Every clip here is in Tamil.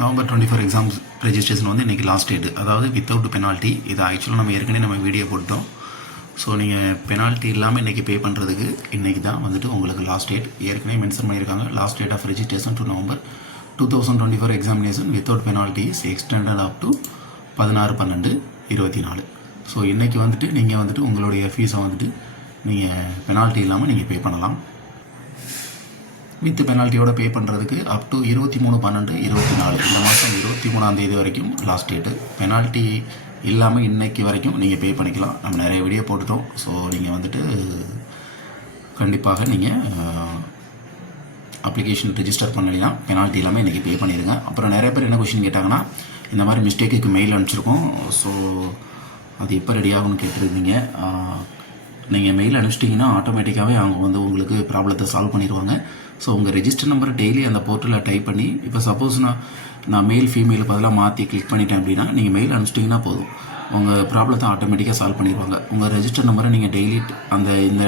நவம்பர் 24 எக்ஸாம்ஸ் ரெஜிஸ்ட்ரேஷன் வந்து இன்றைக்கி லாஸ்ட் டேட்டு, அதாவது வித்தவுட் பெனால்ட்டி. இது ஆக்சுவலாக நம்ம ஏற்கனவே நம்ம வீடியோ போட்டோம். ஸோ நீங்கள் பெனால்ட்டி இல்லாமல் இன்றைக்கி பே பண்ணுறதுக்கு இன்றைக்கி தான் வந்துட்டு உங்களுக்கு லாஸ்ட் டேட். ஏற்கனவே மென்ஷன் பண்ணியிருக்காங்க, last date of registration to November 2024 examination without penalty is extended up to 16/12/24. So இன்றைக்கி வந்துட்டு நீங்கள் வந்துட்டு உங்களுடைய ஃபீஸை வந்துட்டு நீங்கள் பெனால்ட்டி இல்லாமல் நீங்கள் பே பண்ணலாம். வித் பெனால்ட்டியோட பே பண்ணுறதுக்கு அப் டு 23/12/24 இந்த மாதம் 23ஆம் தேதி வரைக்கும் லாஸ்ட் டேட்டு. பெனால்ட்டி இல்லாமல் இன்னைக்கு வரைக்கும் நீங்கள் பே பண்ணிக்கலாம். நம்ம நிறைய வீடியோ போட்டுட்டோம். ஸோ நீங்கள் வந்துட்டு கண்டிப்பாக நீங்கள் அப்ளிகேஷன் ரெஜிஸ்டர் பண்ணலாம், பெனால்ட்டி இல்லாமல் இன்றைக்கி பே பண்ணிடுங்க. அப்புறம் நிறைய பேர் என்ன கொஷின் கேட்டாங்கன்னா, இந்த மாதிரி மிஸ்டேக்குக்கு மெயில் அனுப்பிச்சிருக்கோம், ஸோ அது எப்போ ரெடி ஆகும்னு கேட்டிருந்தீங்க. நீங்கள் மெயில் அனுப்பிச்சிட்டிங்கன்னா ஆட்டோமேட்டிக்காகவே அவங்க வந்து உங்களுக்கு ப்ராப்ளத்தை சால்வ் பண்ணிடுவாங்க. ஸோ உங்கள் ரெஜிஸ்டர் நம்பரை டெய்லி அந்த போர்ட்டலில் டைப் பண்ணி, இப்போ சப்போஸ் நான் மேல் ஃபீமேல் பதிலாக மாற்றி கிளிக் பண்ணிட்டேன் அப்படின்னா, நீங்கள் மெயில் அனுப்பிச்சிட்டிங்கன்னா போதும், உங்கள் ப்ராப்ளத்தை ஆட்டோமேட்டிக்காக சால்வ் பண்ணிடுவாங்க. உங்கள் ரெஜிஸ்டர் நம்பரை நீங்கள் டெய்லி இந்த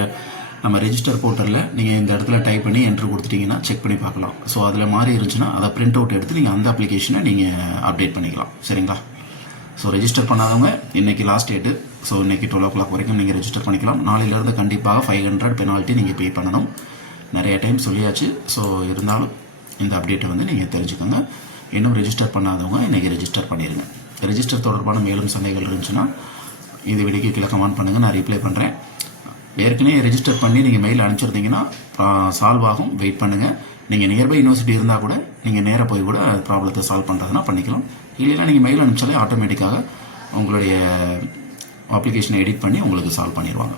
நம்ம ரெஜிஸ்டர் போர்ட்டலில் நீங்கள் இந்த இடத்துல டைப் பண்ணி என்ட்ரு கொடுத்துட்டிங்கன்னா செக் பண்ணி பார்க்கலாம். ஸோ அதில் மாறி இருந்துச்சுன்னா அதை பிரிண்ட் அவுட் எடுத்து நீங்கள் அந்த அப்ளிகேஷனை நீங்கள் அப்டேட் பண்ணிக்கலாம். சரிங்களா? ஸோ ரெஜிஸ்டர் பண்ணாதவங்க இன்றைக்கி லாஸ்ட் டேட்டு. ஸோ இன்றைக்கி 12 o'clock வரைக்கும் நீங்கள் ரெஜிஸ்டர் பண்ணிக்கலாம். நாளையிலேருந்து கண்டிப்பாக 500 பெனால்ட்டி நீங்கள் பே பண்ணணும். நிறைய டைம் சொல்லியாச்சு. ஸோ இருந்தாலும் இந்த அப்டேட்டை வந்து நீங்கள் தெரிஞ்சுக்கோங்க. இன்னும் ரெஜிஸ்டர் பண்ணாதவங்க இன்றைக்கி ரெஜிஸ்டர் பண்ணிடுங்க. ரெஜிஸ்டர் தொடர்பான மேலும் சந்தேகங்கள் இருந்துச்சுன்னா இந்த வீடியோக்கு கீழே கமெண்ட் பண்ணுங்கள், நான் ரிப்ளை பண்ணுறேன். ஏற்கனவே ரெஜிஸ்டர் பண்ணி நீங்கள் மெயில் அனுப்பிச்சிருந்தீங்கன்னா சால்வ் ஆகும், வெயிட் பண்ணுங்கள். நீங்கள் நியர்பை யூனிவர்சிட்டி இருந்தால் கூட நீங்கள் நேராக போய் கூட ப்ராப்ளத்தை சால்வ் பண்ணுறதுனா பண்ணிக்கலாம். இல்லைன்னா நீங்கள் மெயில் அனுப்பிச்சாலே ஆட்டோமேட்டிக்காக உங்களுடைய அப்ளிகேஷனை எடிட் பண்ணி உங்களுக்கு சால்வ் பண்ணிடுவாங்க.